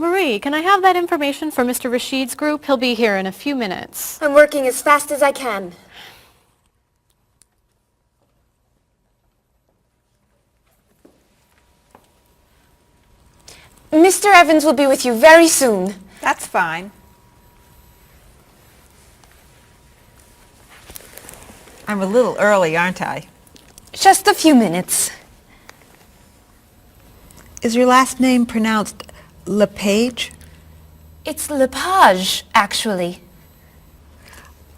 Marie, can I have that information for Mr. Rashid's group? He'll be here in a few minutes. I'm working as fast as I can. Mr. Evans will be with you very soon. That's fine. I'm a little early, aren't I? Just a few minutes. Is your last name pronounced LePage? It's Lepage, actually.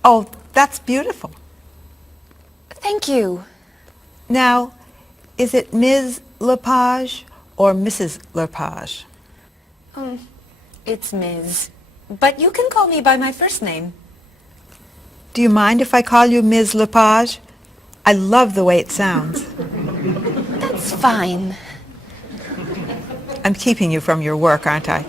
Oh, that's beautiful. Thank you. Now, is it Ms. Lepage or Mrs. Lepage? It's Ms. But you can call me by my first name. Do you mind if I call you Ms. Lepage? I love the way it sounds. That's fine. I'm keeping you from your work, aren't I?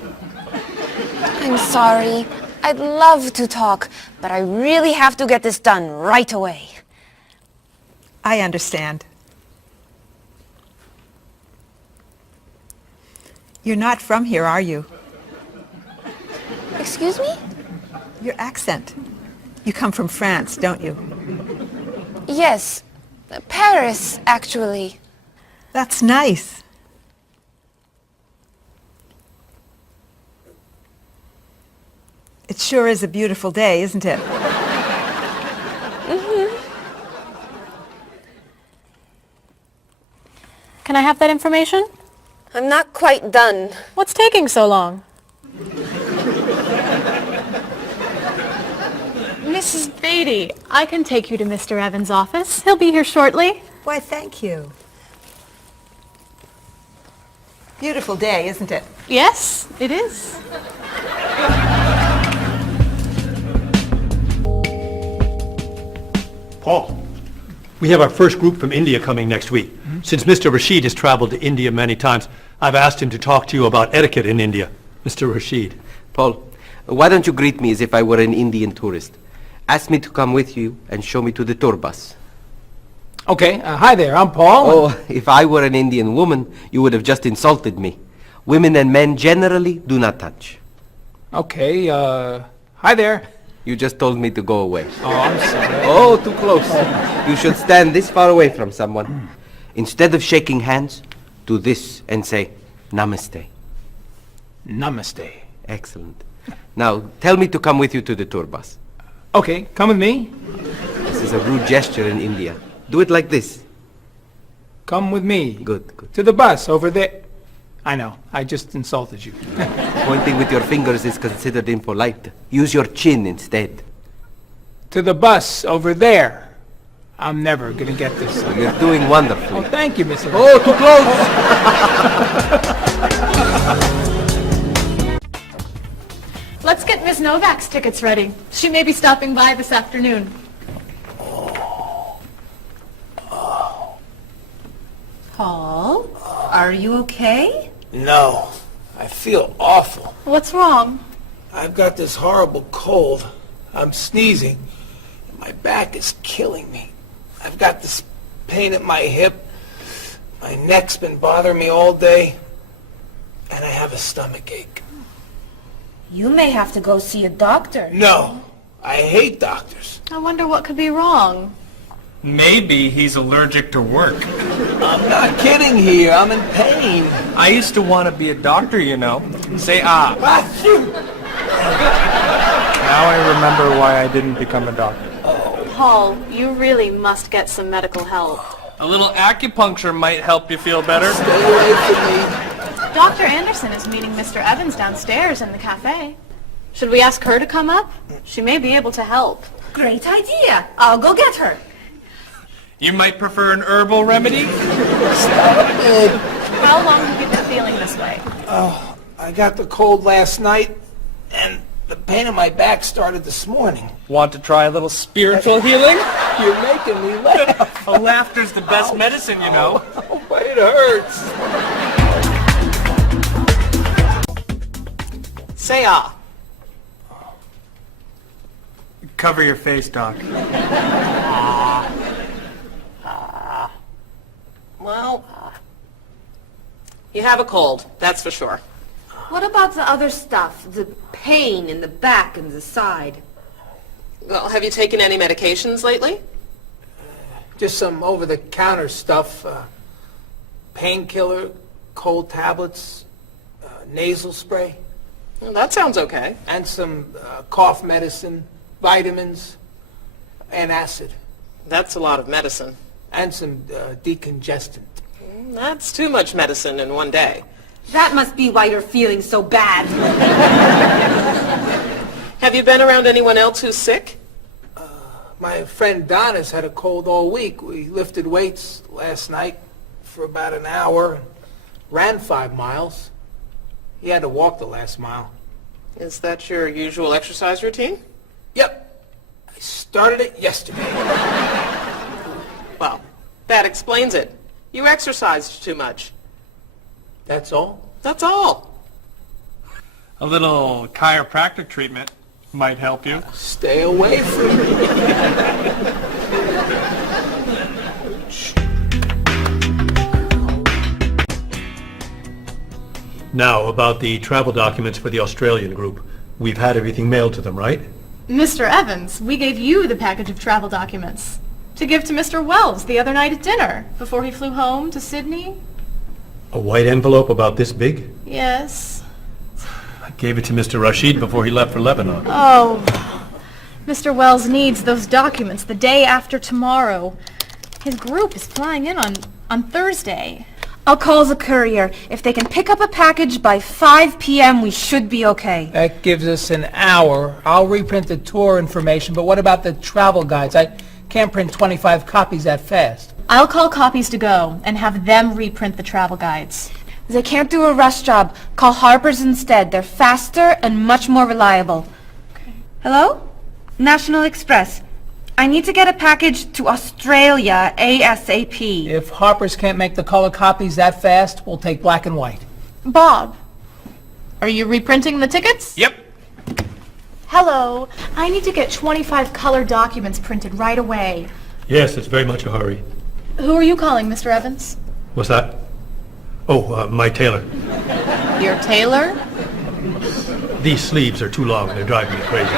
I'm sorry. I'd love to talk, but I really have to get this done right away. I understand. You're not from here, are you? Excuse me? Your accent. You come from France, don't you? Yes. Paris, actually. That's nice. It sure is a beautiful day, isn't it? Can I have that information? I'm not quite done. What's taking so long? Mrs. Beatty, I can take you to Mr. Evans' office. He'll be here shortly. Why, thank you. Beautiful day, isn't it? Yes, it is. Paul, we have our first group from India coming next week. Since Mr. Rashid has traveled to India many times, I've asked him to talk to you about etiquette in India. Mr. Rashid. Paul, why don't you greet me as if I were an Indian tourist? Ask me to come with you and show me to the tour bus. Okay, hi there, I'm Paul. Oh, if I were an Indian woman, you would have just insulted me. Women and men generally do not touch. Okay, hi there. You just told me to go away. Oh, I'm sorry. Oh, too close. You should stand this far away from someone. Instead of shaking hands, do this and say, Namaste. Namaste. Excellent. Now, tell me to come with you to the tour bus. Okay, come with me. This is a rude gesture in India. Do it like this. Come with me. Good, good. To the bus over there. I know, I just insulted you. Pointing with your fingers is considered impolite. Use your chin instead. To the bus over there. I'm never gonna get this. You're doing wonderfully. Oh, thank you, Mr. Oh, too close! Let's get Ms. Novak's tickets ready. She may be stopping by this afternoon. Paul, are you okay? No, I feel awful. What's wrong? I've got this horrible cold. I'm sneezing. And my back is killing me. I've got this pain at my hip. My neck's been bothering me all day. And I have a stomach ache. You may have to go see a doctor. No, I hate doctors. I wonder what could be wrong. Maybe he's allergic to work. I'm not kidding here. I'm in pain. I used to want to be a doctor, you know. Say ah. Now I remember why I didn't become a doctor. Paul, you really must get some medical help. A little acupuncture might help you feel better. Stay away from me. Dr. Anderson is meeting Mr. Evans downstairs in the cafe. Should we ask her to come up? She may be able to help. Great idea. I'll go get her. You might prefer an herbal remedy? Stop it. How long have you been feeling this way? I got the cold last night, and the pain in my back started this morning. Want to try a little spiritual healing? You're making me laugh. Oh, laughter's the best medicine, you know. Oh, but it hurts. Say ah. Cover your face, Doc. Well, you have a cold, that's for sure. What about the other stuff? The pain in the back and the side? Well, have you taken any medications lately? Just some over-the-counter stuff. Painkiller, cold tablets, nasal spray. Well, that sounds okay. And some cough medicine, vitamins, and acid. That's a lot of medicine. And some decongestant. That's too much medicine in one day. That must be why you're feeling so bad. Have you been around anyone else who's sick? My friend Don has had a cold all week. We lifted weights last night for about an hour, ran 5 miles. He had to walk the last mile. Is that your usual exercise routine? Yep. I started it yesterday. Well, that explains it. You exercised too much. That's all? That's all. A little chiropractic treatment might help you. Stay away from me. Now, about the travel documents for the Australian group. We've had everything mailed to them, right? Mr. Evans, we gave you the package of travel documents to give to Mr. Wells the other night at dinner before he flew home to Sydney. A white envelope about this big? Yes. I gave it to Mr. Rashid before he left for Lebanon. Oh, Mr. Wells needs those documents the day after tomorrow. His group is flying in on Thursday. I'll call the courier. If they can pick up a package by 5 p.m., we should be okay. That gives us an hour. I'll reprint the tour information, but what about the travel guides? I can't print 25 copies that fast. I'll call Copies to Go and have them reprint the travel guides. They can't do a rush job. Call Harper's instead. They're faster and much more reliable. Okay. Hello? National Express. I need to get a package to Australia ASAP. If Harper's can't make the color copies that fast, we'll take black and white. Bob, are you reprinting the tickets? Yep. Hello. I need to get 25 color documents printed right away. Yes, it's very much a hurry. Who are you calling, Mr. Evans? What's that? Oh, my tailor. Your tailor? These sleeves are too long. They're driving me crazy.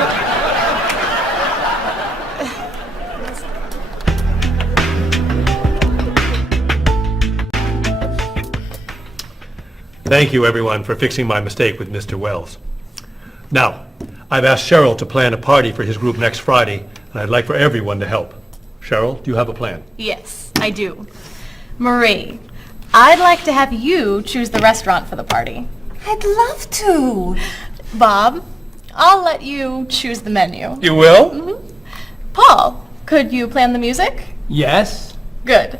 Thank you, everyone, for fixing my mistake with Mr. Wells. Now, I've asked Cheryl to plan a party for his group next Friday, and I'd like for everyone to help. Cheryl, do you have a plan? Yes, I do. Marie, I'd like to have you choose the restaurant for the party. I'd love to. Bob, I'll let you choose the menu. You will? Mm-hmm. Paul, could you plan the music? Yes? Good.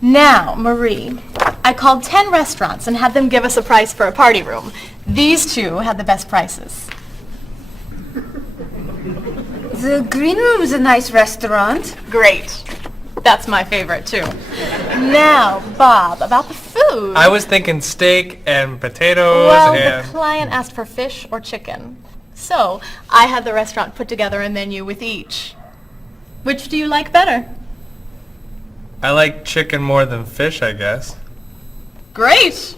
Now, Marie, I called 10 restaurants and had them give us a price for a party room. These two had the best prices. The Green Room's a nice restaurant. Great. That's my favorite, too. Now, Bob, about the food. I was thinking steak and potatoes Well, and... the client asked for fish or chicken. So, I had the restaurant put together a menu with each. Which do you like better? I like chicken more than fish, I guess. Great.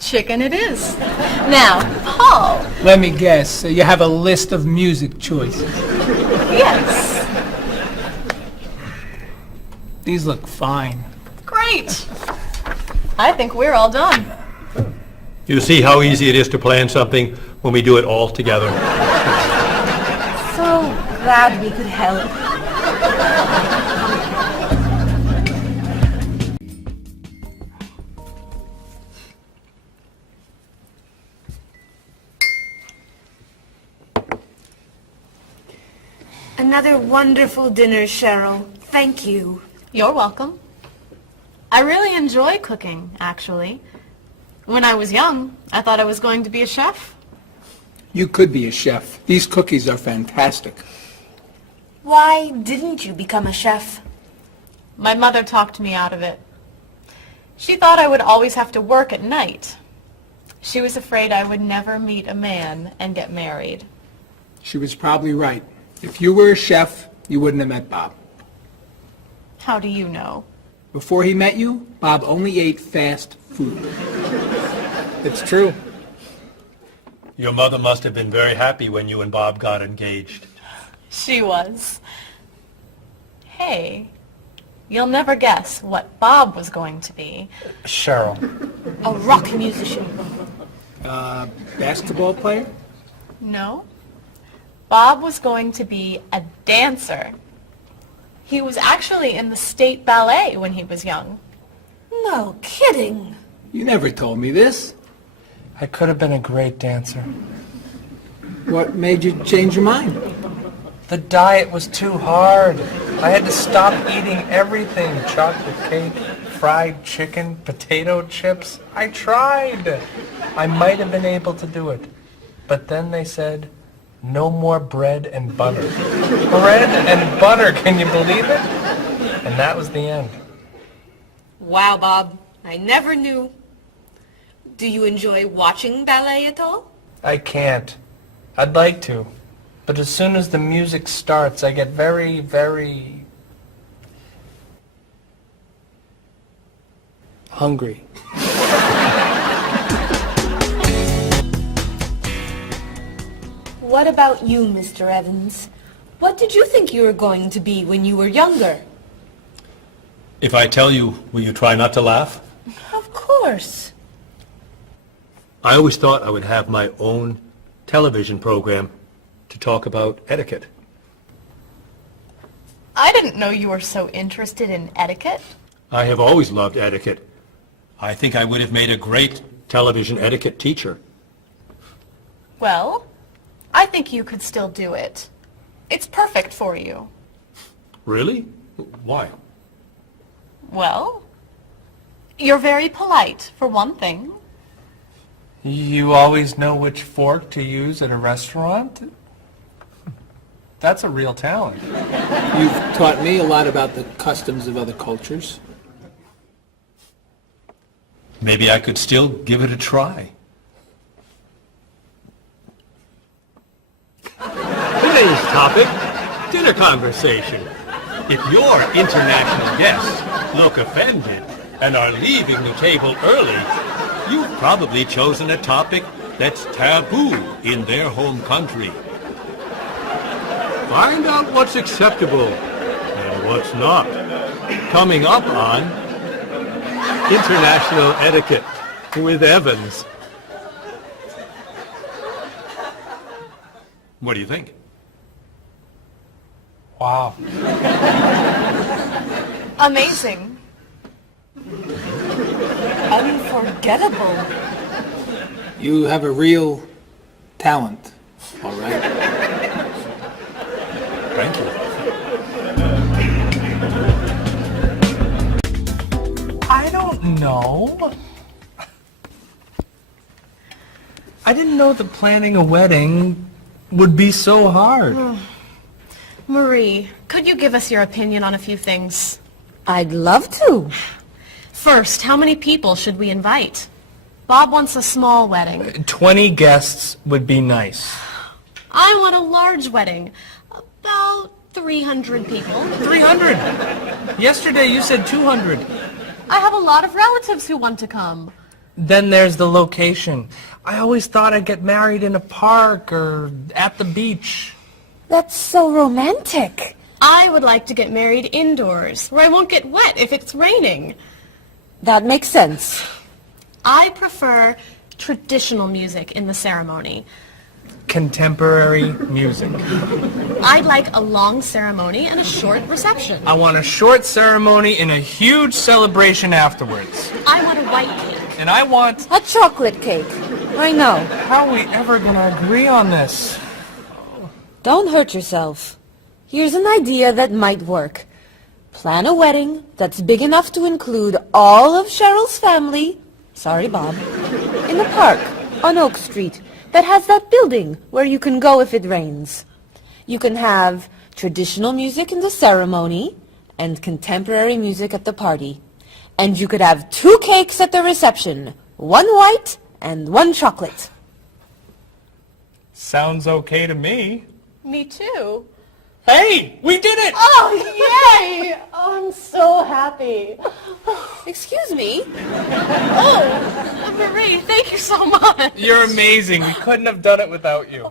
Chicken it is. Now, Paul. Let me guess. You have a list of music choices. Yes. These look fine. Great. I think we're all done. You see how easy it is to plan something when we do it all together? So glad we could help. Another wonderful dinner, Cheryl. Thank you. You're welcome. I really enjoy cooking, actually. When I was young, I thought I was going to be a chef. You could be a chef. These cookies are fantastic. Why didn't you become a chef? My mother talked me out of it. She thought I would always have to work at night. She was afraid I would never meet a man and get married. She was probably right. If you were a chef, you wouldn't have met Bob. How do you know? Before he met you, Bob only ate fast food. It's true. Your mother must have been very happy when you and Bob got engaged. She was. Hey, you'll never guess what Bob was going to be. Cheryl. A rock musician. Basketball player? No. Bob was going to be a dancer. He was actually in the state ballet when he was young. No kidding. You never told me this. I could have been a great dancer. What made you change your mind? The diet was too hard. I had to stop eating everything. Chocolate cake, fried chicken, potato chips. I tried. I might have been able to do it. But then they said, no more bread and butter. Bread and butter, can you believe it? And that was the end. Wow, Bob. I never knew. Do you enjoy watching ballet at all? I can't. I'd like to. But as soon as the music starts, I get very, very hungry. What about you, Mr. Evans? What did you think you were going to be when you were younger? If I tell you, will you try not to laugh? Of course. I always thought I would have my own television program to talk about etiquette. I didn't know you were so interested in etiquette. I have always loved etiquette. I think I would have made a great television etiquette teacher. Well, I think you could still do it. It's perfect for you. Really? Why? Well, you're very polite, for one thing. You always know which fork to use at a restaurant? That's a real talent. You've taught me a lot about the customs of other cultures. Maybe I could still give it a try. Today's topic, dinner conversation. If your international guests look offended and are leaving the table early, you've probably chosen a topic that's taboo in their home country. Find out what's acceptable and what's not. Coming up on International Etiquette with Evans. What do you think? Wow. Amazing. Unforgettable. You have a real talent, all right? Thank you. I don't know. I didn't know that planning a wedding would be so hard. Marie, could you give us your opinion on a few things? I'd love to. First, how many people should we invite? Bob wants a small wedding. 20 guests would be nice. I want a large wedding. About 300 people. 300. Yesterday you said 200. I have a lot of relatives who want to come. Then there's the location. I always thought I'd get married in a park or at the beach. That's so romantic. I would like to get married indoors, where I won't get wet if it's raining. That makes sense. I prefer traditional music in the ceremony. Contemporary music. I'd like a long ceremony and a short reception. I want a short ceremony and a huge celebration afterwards. I want a white cake. And I want... A chocolate cake. I know. How are we ever gonna agree on this? Don't hurt yourself. Here's an idea that might work. Plan a wedding that's big enough to include all of Cheryl's family, sorry Bob, in a park on Oak Street that has that building where you can go if it rains. You can have traditional music in the ceremony and contemporary music at the party. And you could have 2 cakes at the reception, 1 white and 1 chocolate. Sounds okay to me. Me too. Hey, we did it! Oh, yay! Oh, I'm so happy. Excuse me? Oh, Marie. Hey, thank you so much. You're amazing. We couldn't have done it without you.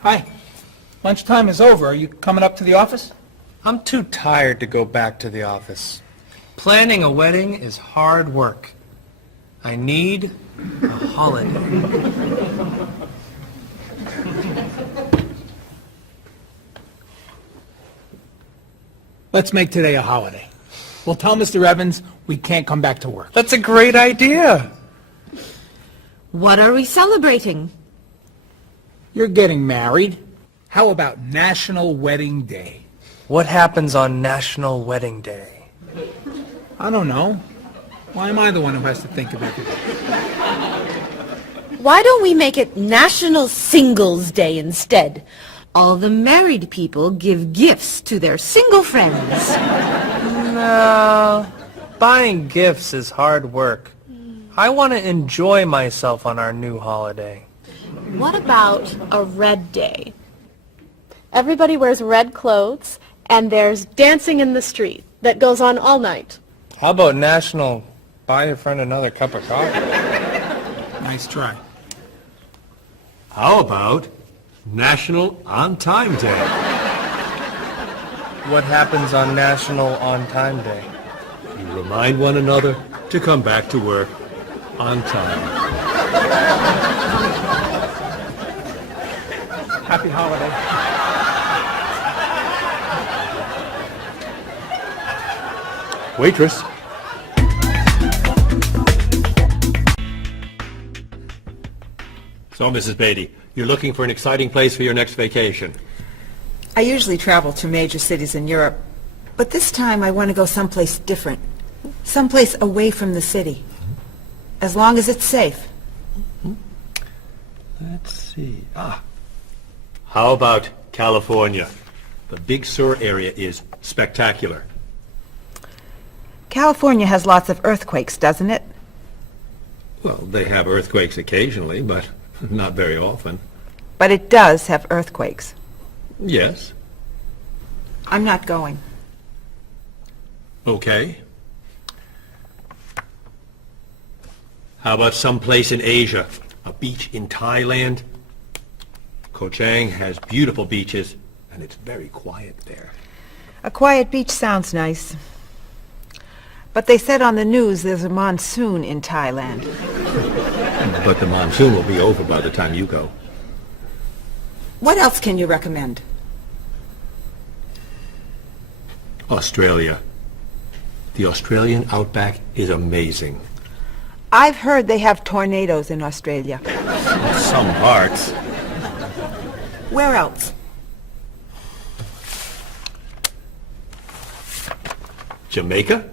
Hi. Lunchtime is over. Are you coming up to the office? I'm too tired to go back to the office. Planning a wedding is hard work. I need a holiday. Let's make today a holiday. We'll tell Mr. Evans we can't come back to work. That's a great idea. What are we celebrating? You're getting married. How about National Wedding Day? What happens on National Wedding Day? I don't know. Why am I the one who has to think of everything? Why don't we make it National Singles Day instead? All the married people give gifts to their single friends. No, buying gifts is hard work. I want to enjoy myself on our new holiday. What about a red day? Everybody wears red clothes, and there's dancing in the street that goes on all night. How about National Buy Your Friend Another Cup of Coffee? Nice try. How about National On Time Day? What happens on National On Time Day? You remind one another to come back to work on time. Happy holiday. Waitress. So, Mrs. Beatty, you're looking for an exciting place for your next vacation. I usually travel to major cities in Europe, but this time I want to go someplace different. Someplace away from the city. As long as it's safe. Let's see. How about California? The Big Sur area is spectacular. California has lots of earthquakes, doesn't it? Well, they have earthquakes occasionally, but not very often. But it does have earthquakes. Yes. I'm not going. Okay. How about someplace in Asia? A beach in Thailand? Koh Chang has beautiful beaches, and it's very quiet there. A quiet beach sounds nice. But they said on the news there's a monsoon in Thailand. But the monsoon will be over by the time you go. What else can you recommend? Australia. The Australian outback is amazing. I've heard they have tornadoes in Australia. Some parts. Where else? Jamaica?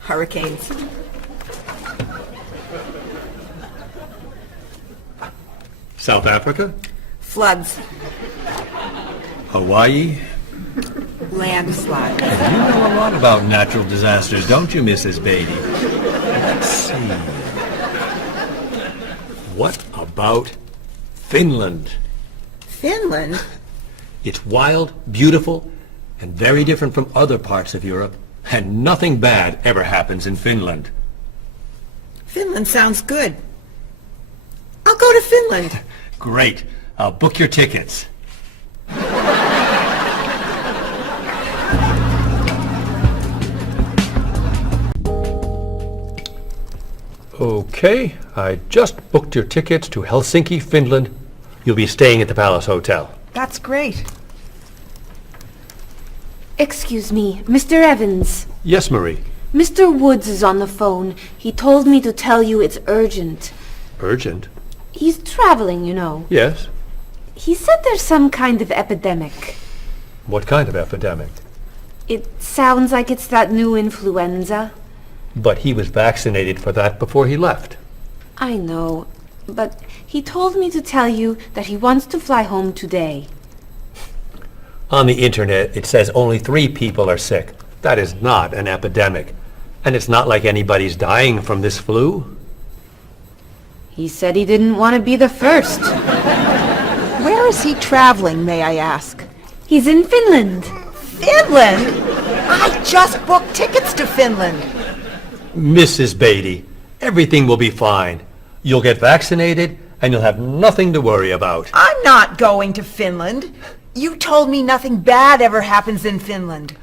Hurricanes. South Africa? Floods. Hawaii? Landslides. You know a lot about natural disasters, don't you, Mrs. Beatty? Let's see. What about Finland? Finland? It's wild, beautiful, and very different from other parts of Europe, and nothing bad ever happens in Finland. Finland sounds good. I'll go to Finland. Great. I'll book your tickets. Okay, I just booked your tickets to Helsinki, Finland. You'll be staying at the Palace Hotel. That's great. Excuse me, Mr. Evans. Yes, Marie. Mr. Woods is on the phone. He told me to tell you it's urgent. Urgent? He's traveling, you know. Yes. He said there's some kind of epidemic. What kind of epidemic? It sounds like it's that new influenza. But he was vaccinated for that before he left. I know, but he told me to tell you that he wants to fly home today. On the internet, it says only 3 people are sick. That is not an epidemic. And it's not like anybody's dying from this flu. He said he didn't want to be the first. Where is he traveling, may I ask? He's in Finland. Finland? I just booked tickets to Finland. Mrs. Beatty, everything will be fine. You'll get vaccinated, and you'll have nothing to worry about. I'm not going to Finland. You told me nothing bad ever happens in Finland.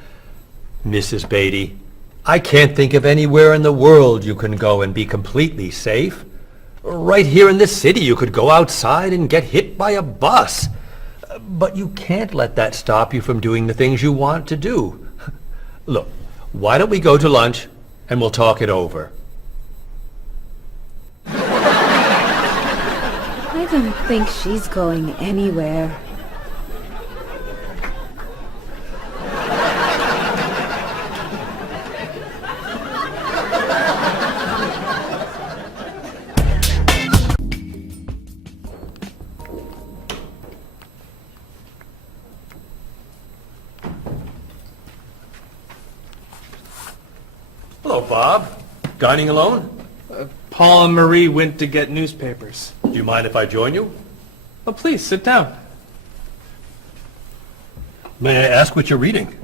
Mrs. Beatty, I can't think of anywhere in the world you can go and be completely safe. Right here in this city, you could go outside and get hit by a bus. But you can't let that stop you from doing the things you want to do. Look, why don't we go to lunch and we'll talk it over? I don't think she's going anywhere. Hello, Bob. Dining alone? Paul and Marie went to get newspapers. Do you mind if I join you? Oh, please, sit down. May I ask what you're reading?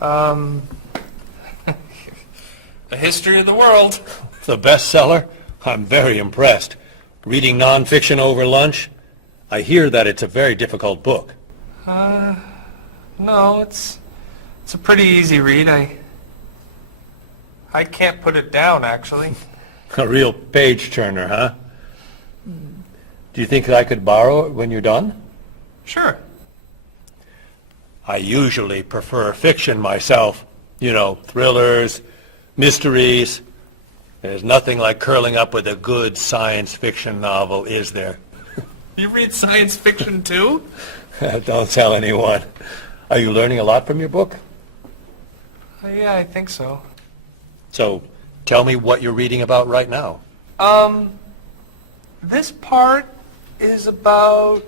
A history of the world. The bestseller? I'm very impressed. Reading nonfiction over lunch? I hear that it's a very difficult book. No, it's a pretty easy read. I can't put it down, actually. A real page-turner, huh? Do you think I could borrow it when you're done? Sure. I usually prefer fiction myself. You know, thrillers, mysteries. There's nothing like curling up with a good science fiction novel, is there? You read science fiction, too? Don't tell anyone. Are you learning a lot from your book? Yeah, I think so. So, tell me what you're reading about right now. This part is about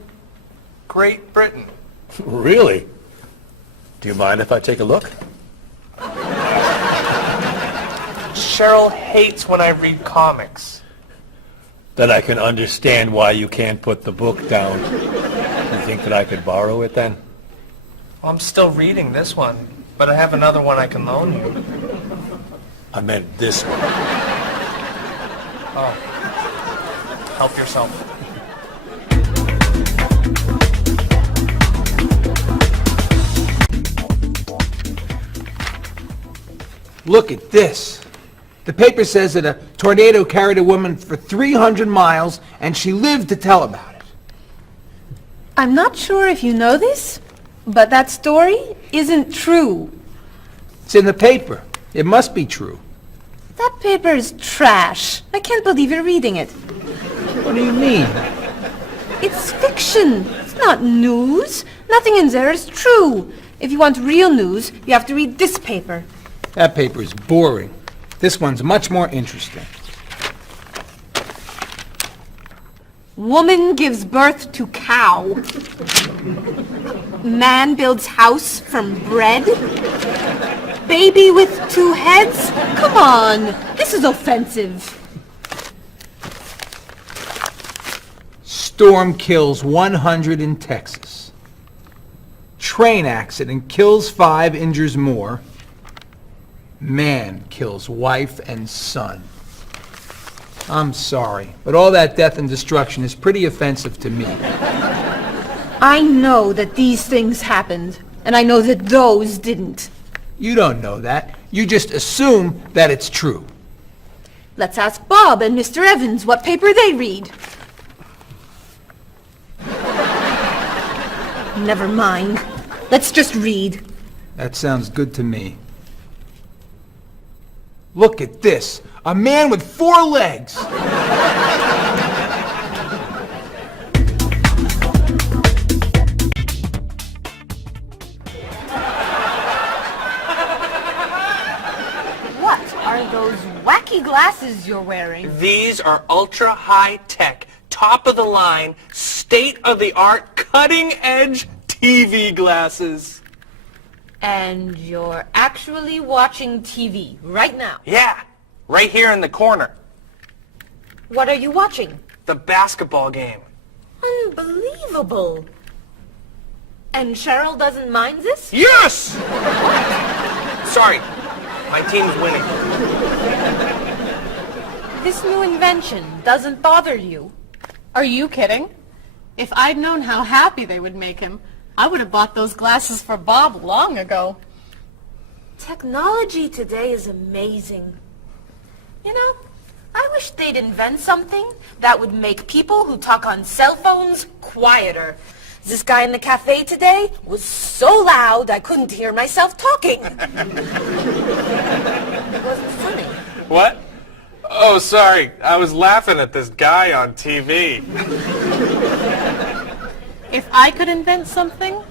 Great Britain. Really? Do you mind if I take a look? Cheryl hates when I read comics. Then I can understand why you can't put the book down. You think that I could borrow it then? Well, I'm still reading this one, but I have another one I can loan you. I meant this one. Oh. Help yourself. Look at this. The paper says that a tornado carried a woman for 300 miles, and she lived to tell about it. I'm not sure if you know this, but that story isn't true. It's in the paper. It must be true. That paper is trash. I can't believe you're reading it. What do you mean? It's fiction. It's not news. Nothing in there is true. If you want real news, you have to read this paper. That paper is boring. This one's much more interesting. Woman gives birth to cow. Man builds house from bread. Baby with 2 heads? Come on, this is offensive. Storm kills 100 in Texas. Train accident kills 5, injures more. Man kills wife and son. I'm sorry, but all that death and destruction is pretty offensive to me. I know that these things happened, and I know that those didn't. You don't know that. You just assume that it's true. Let's ask Bob and Mr. Evans what paper they read. Never mind. Let's just read. That sounds good to me. Look at this. A man with 4 legs. What are those wacky glasses you're wearing? These are ultra high tech, top of the line, state of the art, cutting edge TV glasses. And you're actually watching TV right now. Yeah, right here in the corner. What are you watching? The basketball game. Unbelievable. And Cheryl doesn't mind this? Yes! Sorry, my team's winning. This new invention doesn't bother you. Are you kidding? If I'd known how happy they would make him, I would have bought those glasses for Bob long ago. Technology today is amazing. You know, I wish they'd invent something that would make people who talk on cell phones quieter. This guy in the cafe today was so loud I couldn't hear myself talking. It wasn't funny. What? Oh, sorry. I was laughing at this guy on TV. If I could invent something,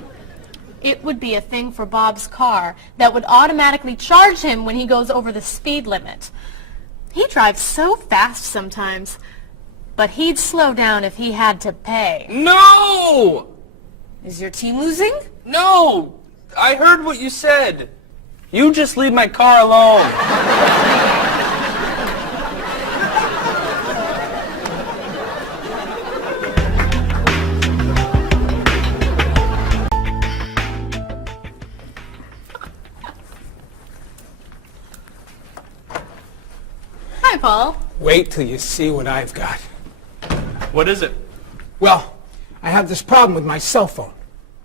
it would be a thing for Bob's car that would automatically charge him when he goes over the speed limit. He drives so fast sometimes, but he'd slow down if he had to pay. No! Is your team losing? No! I heard what you said. You just leave my car alone. Hi, Paul. Wait till you see what I've got. What is it? Well, I have this problem with my cell phone.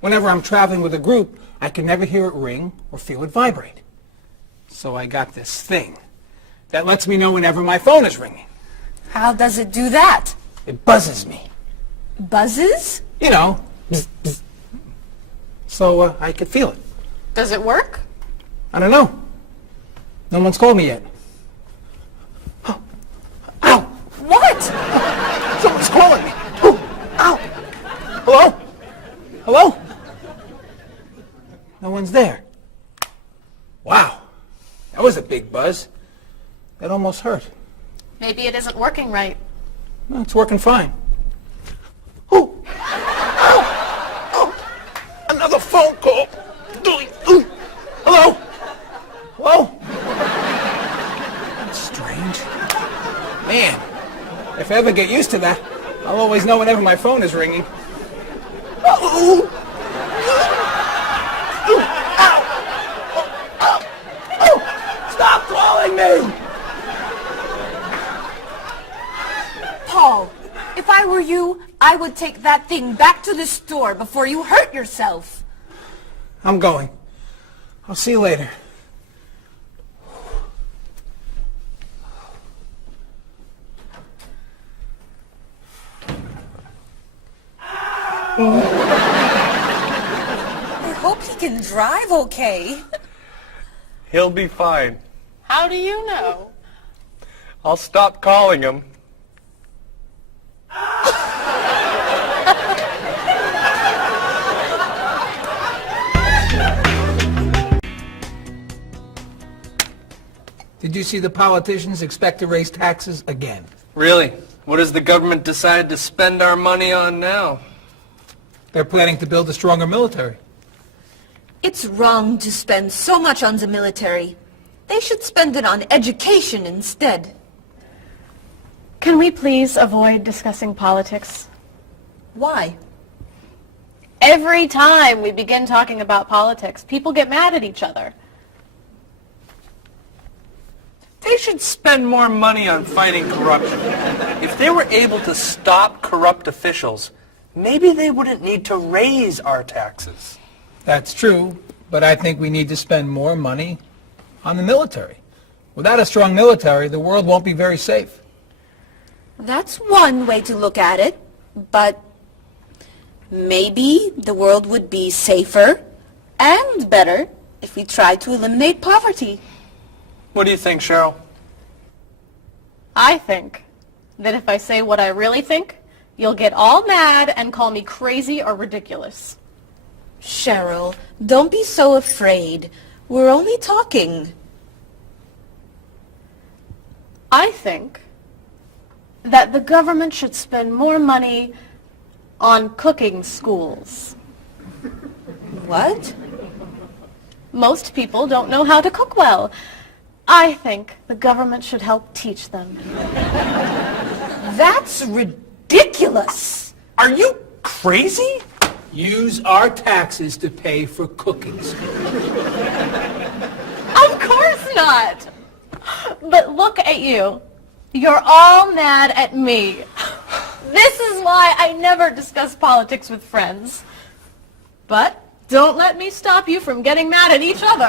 Whenever I'm traveling with a group, I can never hear it ring or feel it vibrate. So I got this thing that lets me know whenever my phone is ringing. How does it do that? It buzzes me. Buzzes? You know, bzz, bzz. So I could feel it. Does it work? I don't know. No one's called me yet. Ow! What? Someone's calling me. Oh, ow! Hello? Hello? No one's there. Wow. That was a big buzz. That almost hurt. Maybe it isn't working right. No, it's working fine. Oh! Ow! Oh! Another phone call. Hello? Hello? That's strange. Man, if I ever get used to that, I'll always know whenever my phone is ringing. Oh! Stop calling me! Paul, if I were you, I would take that thing back to the store before you hurt yourself. I'm going. I'll see you later. I hope he can drive okay. He'll be fine. How do you know? I'll stop calling him. Did you see the politicians expect to raise taxes again? Really? What has the government decided to spend our money on now? They're planning to build a stronger military. It's wrong to spend so much on the military. They should spend it on education instead. Can we please avoid discussing politics? Why? Every time we begin talking about politics, people get mad at each other. They should spend more money on fighting corruption. If they were able to stop corrupt officials, maybe they wouldn't need to raise our taxes. That's true, but I think we need to spend more money on the military. Without a strong military, the world won't be very safe. That's one way to look at it, but maybe the world would be safer and better if we tried to eliminate poverty. What do you think, Cheryl? I think that if I say what I really think, you'll get all mad and call me crazy or ridiculous. Cheryl, don't be so afraid. We're only talking. I think that the government should spend more money on cooking schools. What? Most people don't know how to cook well. I think the government should help teach them. That's ridiculous. Are you crazy? Use our taxes to pay for cooking school. Of course not. But look at you. You're all mad at me. This is why I never discuss politics with friends. But don't let me stop you from getting mad at each other.